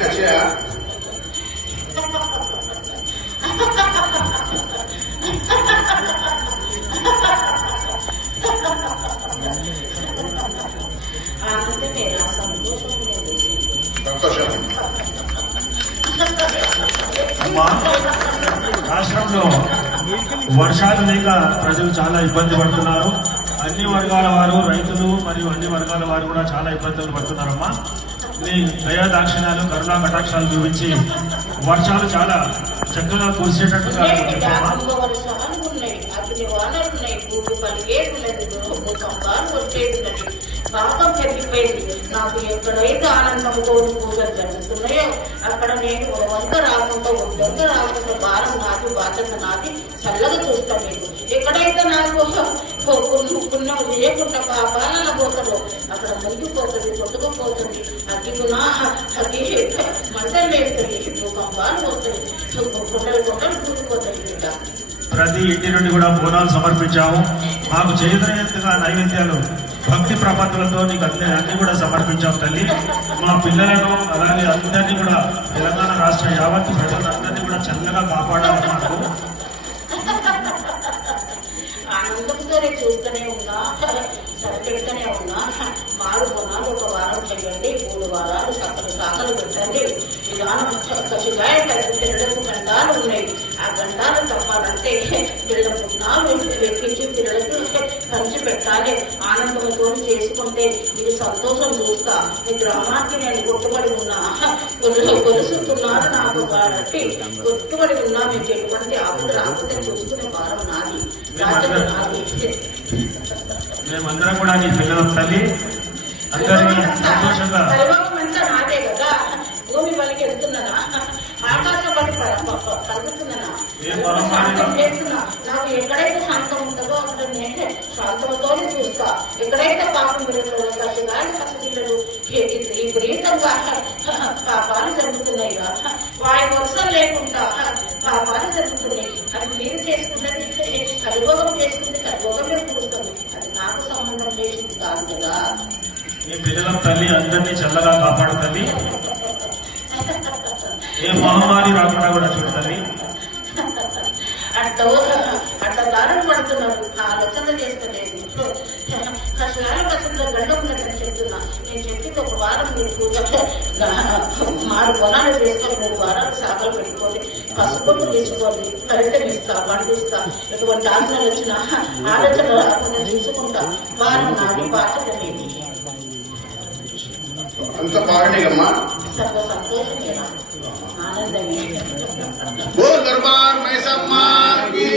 कसे సంతోషం అమ్మా రాష్ట్రంలో వర్షాలు లేక ప్రజలు చాలా ఇబ్బంది పడుతున్నారు. అన్ని వర్గాల వారు, రైతులు మరియు అన్ని వర్గాల వారు కూడా చాలా ఇబ్బందులు పడుతున్నారమ్మా. మీ దయా దాక్షిణ్యాలు, కరుణా కటాక్షాలు చూపించి వర్షాలు చాలా చక్కగా కురిసేటట్టుగా పాపం పెరిగిపోయింది. నాకు ఎక్కడైతే ఆనందంతో పూజలు జరుగుతున్నాయో అక్కడ నేను వంక రాకుండా భారం నాది, బాధ్యత నాది, చల్లగా చూస్తాను. నేను ఎక్కడైతే నాకు పుణ్యం చేయకుండా పాపాలన పోతారో అక్కడ మునిగిపోతుంది, కొట్టుకుపోతుంది, అగ్గి మంటలు వేస్తుంది, భూకంపాలు పోతుంది, కొండలు కూలిపోతాయి. బిడ్డ ప్రతి ఇంటి నుండి కూడా బోనాలు సమర్పించాము. మాకు చేతనైనంతగా నైవేద్యాలు భక్తి ప్రపత్తులతో నీకు అన్ని కూడా సమర్పించాం తల్లి. మా పిల్లలను అలాగే అందరినీ కూడా తెలంగాణ రాష్ట్ర యావత్తు ప్రజలందరినీ కూడా చల్లగా కాపాడాలని మాకు ఆనందంతోనే చూస్తూనే ఉన్నా, సరిపెడుతూనే ఉన్నా. 6 బోనాలు ఒక వారం చేయండి, 3 వారాలు సాకలు పెట్టండి. విధానం కసిగాయ కలిపి పిల్లలకు గండాలు ఉన్నాయి. ఆ గండాలు తప్పాలంటే పిల్లల పుట్నాలు ఎక్కించి పిల్లలకు పంచి పెట్టాలి. ఆనందంతో చేసుకుంటే ఇది సంతోషం చూస్తా. ఈ గ్రామానికి నేను కొట్టుబడి ఉన్నా, కొలుసుకున్నారు నాకు కాబట్టి కొట్టుబడి ఉన్నా. మీకు ఎటువంటి ఆపద రాకపోతే చూసుకునే వారం నాది, బాధ్యత నాది. మేమందరం కూడా నీ పిల్లల తల్లి అందరినీ సంతోషంగా పరిభాగం అంతా నాదే కదా. భూమి బలికి వెళ్తున్నానా, ఆకాశం బలి కలుగుతున్నానా, చేస్తున్నా. నాకు ఎక్కడైతే శాంతం ఉంటుందో అక్కడ నేను శాంతంతోనే చూస్తా. ఎక్కడైతే పాపం పెరుగుతుందో కసిగాలి పసిపిల్లలు విపరీతంగా పాపాలు జరుగుతున్నాయి కదా. వారి వర్షం లేకుండా పాపాలు జరుగుతున్నాయి. అది మీరు చేసుకున్నది కలిభోగం చేసుకుంటే కలిభోగమే పుడుతుంది. అది నాకు సంబంధం చేసింది కాదు కదా. నీ పిల్లల తల్లి అందరినీ చల్లగా కాపాడు తల్లి. ఏ మహమ్మారి రాకుండా కూడా చూడాలి. అట్లా దారులు పడుతున్నారు. ఆలోచన చేస్తలేదు. కష్టాల పద్ధతిలో గంట ఉన్నదని చెప్తున్నా. నేను చెప్పింది ఒక వారం మీరు పూజ 6 బోనాలు చేసుకొని 3 వారాలు సాగలు పెట్టుకోండి, పసుపొట్టు తీసుకోండి, కరెంట్ ఇస్తా, పండిస్తా. ఎటువంటి ఆజ్ఞలు వచ్చినా ఆలోచన రాకుండా చూసుకుంటా. వారం నాది, బాధ్యత లేదు. అంత బాగానేగమ్మా. సర్వ సంతోషమే, ఆనందమే. ఓ దర్బార్ మైసమ్మ की